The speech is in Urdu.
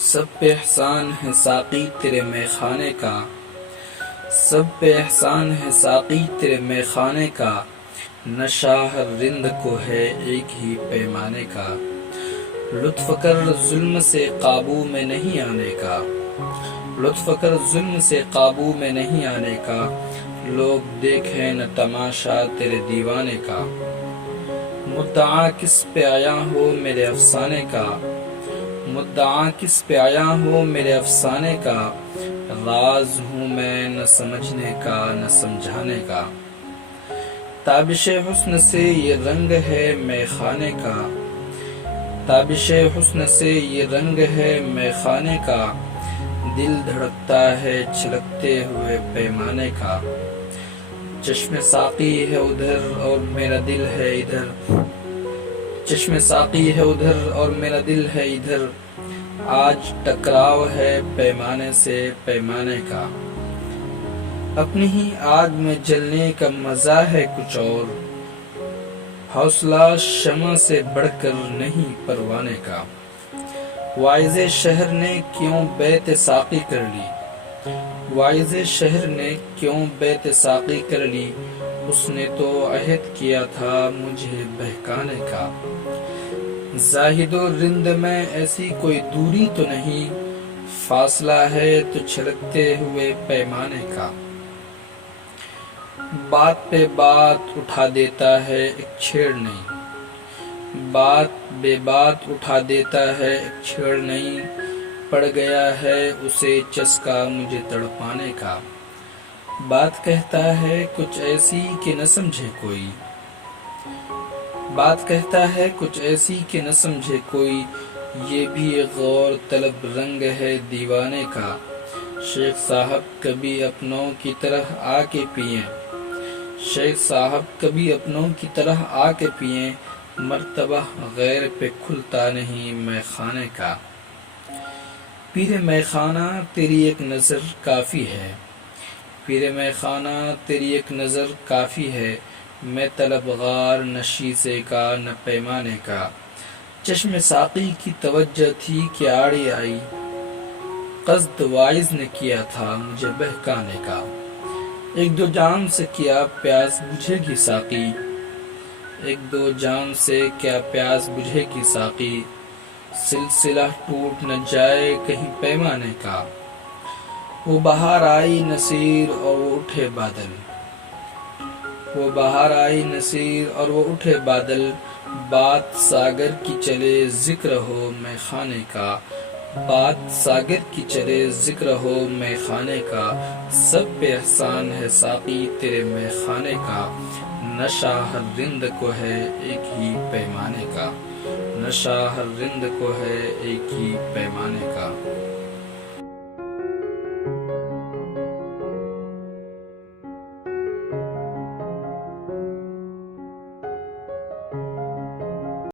سب پہ احسان ہے ساقی تیرے مے خانے کا، سب پہ احسان ہے ساقی تیرے مے خانے کا، نشہ ہر رند کو ہے ایک ہی پیمانے کا، لطف کر ظلم سے قابو میں نہیں آنے کا، لطف کر ظلم سے قابو میں نہیں آنے کا، لوگ دیکھیں نہ تماشا تیرے دیوانے کا، مدعا کس پہ آیا ہو میرے افسانے کا، مدعا کس پہ آیا ہو میرے افسانے کا، راز ہوں میں نہ سمجھنے کا نہ سمجھانے کا، تابش حسن سے یہ رنگ ہے مے خانے کا، تابش حسن سے یہ رنگ ہے مے خانے کا، دل دھڑکتا ہے چھلکتے ہوئے پیمانے کا، چشم ساقی ہے ادھر اور میرا دل ہے ادھر، چشم ساقی ہے ادھر اور میرا دل ہے ادھر، آج ٹکراؤ ہے پیمانے سے پیمانے کا، اپنی ہی آگ میں جلنے کا مزہ ہے کچھ اور، حوصلہ شمع سے بڑھ کر نہیں پروانے کا، واعظ شہر نے کیوں بیت ساقی کر لی، واعظ شہر نے کیوں بیت ساقی کر لی، اس نے تو عہد کیا تھا مجھے بہکانے کا، زاہد و رند میں ایسی کوئی دوری تو نہیں، فاصلہ ہے تو چھلکتے ہوئے پیمانے کا، بات پہ بات اٹھا دیتا ہے ایک چھیڑ نہیں، بات بے بات اٹھا دیتا ہے ایک چھیڑ نہیں، پڑ گیا ہے اسے چسکا مجھے تڑپانے کا، بات کہتا ہے کچھ ایسی کہ نہ سمجھے کوئی، بات کہتا ہے کچھ ایسی کہ نہ سمجھے کوئی، یہ بھی غور طلب رنگ ہے دیوانے کا، شیخ صاحب کبھی اپنوں کی طرح آ کے پئیں، شیخ صاحب کبھی اپنوں کی طرح آ کے پئیں، مرتبہ غیر پہ کھلتا نہیں مے خانے کا، پیر مے خانہ تیری ایک نظر کافی ہے، پیر مے خانہ تیری ایک نظر کافی ہے، میں طلبگار نہ شیسے کا نہ پیمانے کا، چشم ساقی کی توجہ تھی کہ آڑے آئی، قصد واعظ نے کیا تھا مجھے بہکانے کا، ایک دو جام سے کیا پیاس بجھے گی ساقی، ایک دو جام سے کیا پیاس بجھے گی ساقی، سلسلہ ٹوٹ نہ جائے کہیں پیمانے کا، وہ بہار آئی نصیر اور وہ اٹھے بادل، وہ بہار آئی نصیر اور وہ اٹھے بادل، بات ساگر کی چلے ذکر ہو مے خانے کا، بات ساگر کی چلے ذکر ہو مے خانے کا، سب پہ احسان ہے ساقی تیرے مے خانے کا، نشہ ہر رند کو ہے ایک ہی پیمانے کا، نشہ ہر رند کو ہے ایک ہی پیمانے کا۔